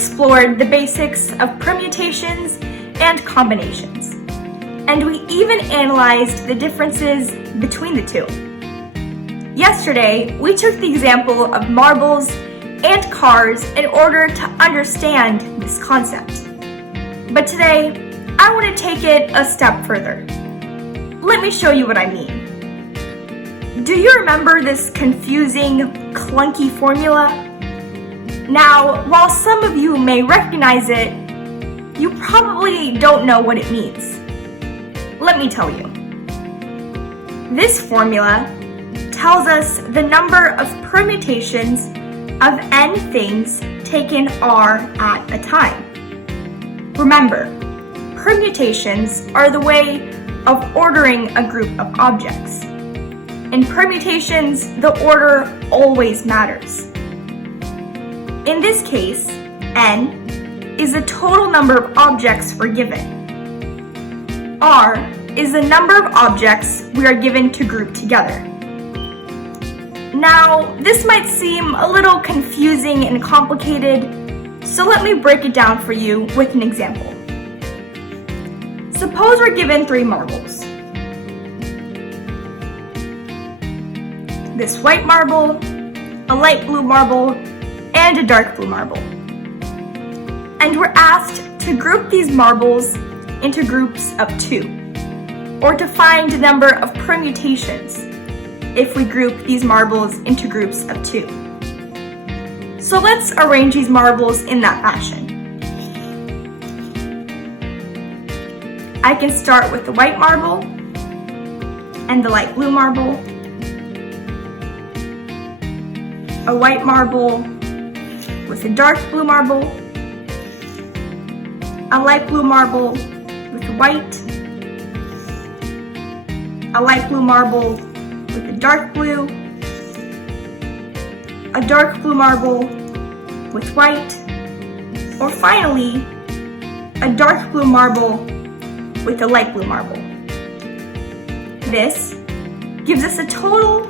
explored the basics of permutations and combinations, and we even analyzed the differences between the two. Yesterday, we took the example of marbles and cars in order to understand this concept. But today, I want to take it a step further. Let me show you what I mean. Do you remember this confusing, clunky formula? Now, while some of you may recognize it, you probably don't know what it means. Let me tell you. This formula tells us the number of permutations of n things taken r at a time. Remember, permutations are the way of ordering a group of objects. In permutations, the order always matters. In this case, n is the total number of objects we're given. R is the number of objects we are given to group together. Now, this might seem a little confusing and complicated, so let me break it down for you with an example. Suppose we're given 3 marbles. This white marble, a light blue marble, and a dark blue marble. And we're asked to group these marbles into groups of 2, or to find the number of permutations if we group these marbles into groups of 2. So let's arrange these marbles in that fashion. I can start with the white marble and the light blue marble, a white marble with a dark blue marble, a light blue marble with white, a light blue marble with a dark blue marble with white, or finally, a dark blue marble with a light blue marble. This gives us a total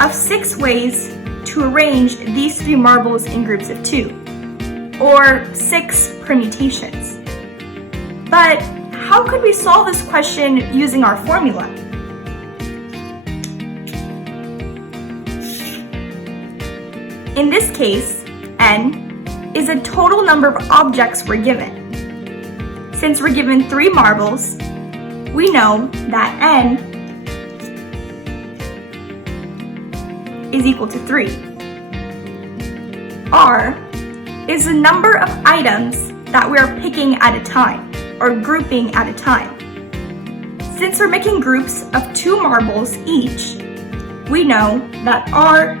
of 6 ways to arrange these 3 marbles in groups of 2, or 6 permutations. But how could we solve this question using our formula? In this case, n is a total number of objects we're given. Since we're given 3 marbles, we know that n is equal to 3. R is the number of items that we are picking at a time, or grouping at a time. Since we're making groups of 2 marbles each, we know that R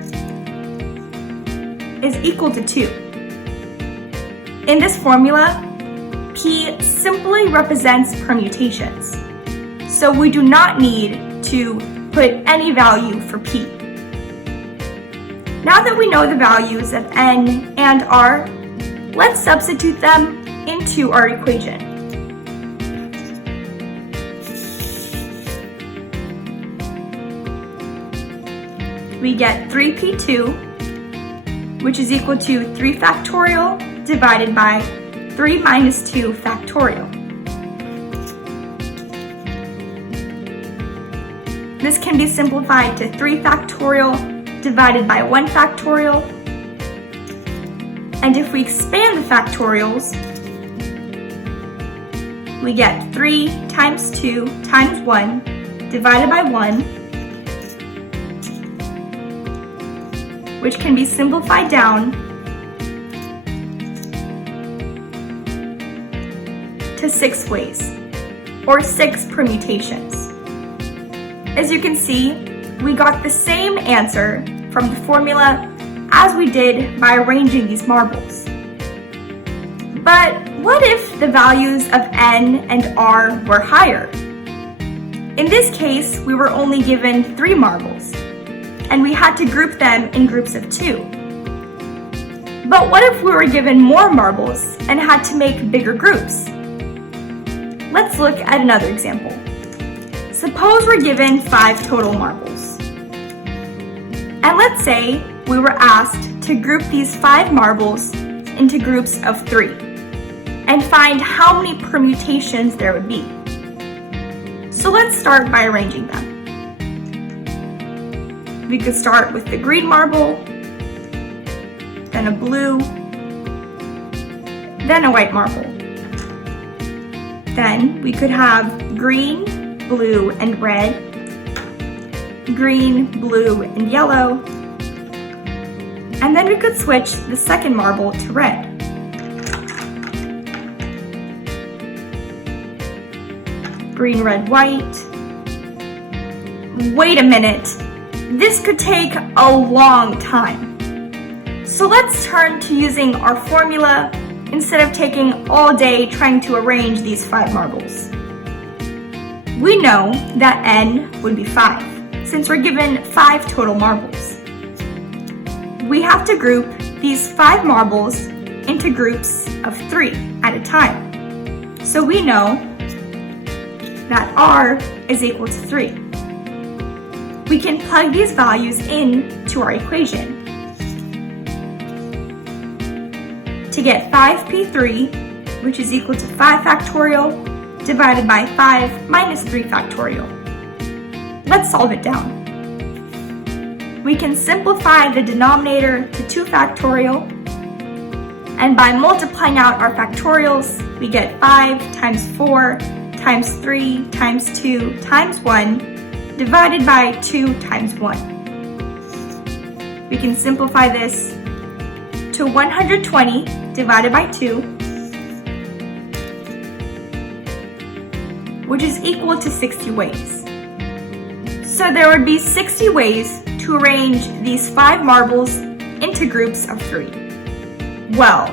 is equal to 2. In this formula, P simply represents permutations, so we do not need to put any value for P. Now that we know the values of n and r, let's substitute them into our equation. We get 3p2, which is equal to 3 factorial divided by 3 minus 2 factorial. This can be simplified to 3 factorial divided by 1 factorial. And if we expand the factorials, we get 3 times 2 times 1 divided by 1, which can be simplified down to 6 ways, or 6 permutations. As you can see, we got the same answer from the formula as we did by arranging these marbles. But what if the values of n and r were higher? In this case, we were only given 3 marbles, and we had to group them in groups of 2. But what if we were given more marbles and had to make bigger groups? Let's look at another example. Suppose we're given 5 total marbles. And let's say we were asked to group these 5 marbles into groups of 3 and find how many permutations there would be. So let's start by arranging them. We could start with the green marble, then a blue, then a white marble. Then we could have green, blue, and red, green, blue, and yellow, and then we could switch the second marble to red. Green, red, white. Wait a minute, this could take a long time. So let's turn to using our formula instead of taking all day trying to arrange these 5 marbles. We know that n would be 5, since we're given 5 total marbles. We have to group these 5 marbles into groups of 3 at a time. So we know that r is equal to 3. We can plug these values into our equation. To get 5p3, which is equal to 5 factorial, divided by 5 minus 3 factorial. Let's solve it down. We can simplify the denominator to 2 factorial, and by multiplying out our factorials, we get 5 times 4 times 3 times 2 times 1 divided by 2 times 1. We can simplify this to 120 divided by 2, which is equal to 60 ways. So there would be 60 ways to arrange these 5 marbles into groups of 3. Well,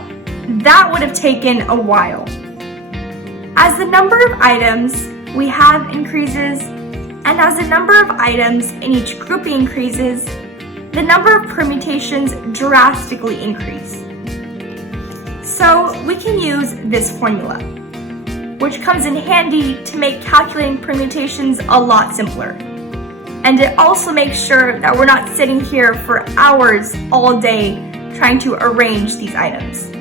that would have taken a while. As the number of items we have increases, and as the number of items in each grouping increases, the number of permutations drastically increase. So we can use this formula, which comes in handy to make calculating permutations a lot simpler. And it also makes sure that we're not sitting here for hours all day trying to arrange these items.